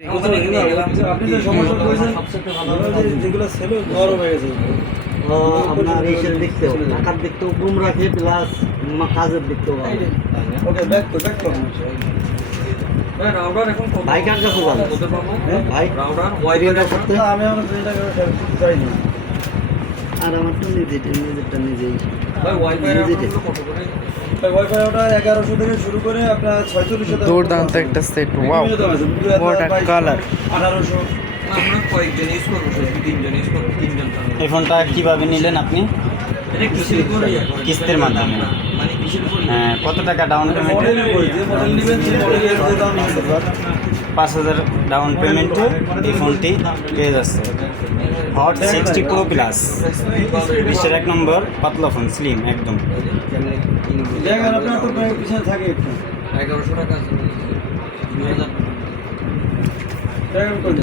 আপনি যে সমস্যা করেছেন যেগুলো ছিল নরম হয়ে গেছে। আপনার এইসের দেখতেও আকার দেখতেও ঘুম রাখে প্লাস কাজের দেখতেও ভালো। ওকে ব্যাক করুন। রাউডার এখন ভাই কার কাছে যাবে? ভাই রাউডার ওয়াইরিংটা করতে না, আমি আমার প্রিন্টার করে চাইনি। আর আমার তো নিজেরটা নিজেই ভাই ওয়াইফাই নিজেই কত করে? ওয়াইফাই ওটা 1100 থেকে শুরু করে আপনার 4600 দুর্দান্ত একটা set, wow what a colour. 1800। আমরা কয়েকজন ইউজ করবো, তিনজন ইউজ করবো, তিনজন। এই ফোনটা কীভাবে নিলেন আপনি? এটা কিসের করে? কিস্তির মাধ্যমে। মানে কিসের করে? হ্যাঁ, কত টাকা ডাউন পেমেন্ট? মডেলের উপরে যে মডেল নেবেন সেই মডেলের দাম নিতে পারবেন। 5000 ডাউন পেমেন্টে এই ফোনটি পেয়ে যাচ্ছে। হট 60 প্রো প্লাস, বিশ্বের 1 নম্বর পাতলা ফোন, স্লিম একদম। দেখেন আপনার তো পিছনে থাকে একটু 1100 টাকা 2000 দেখেন কোন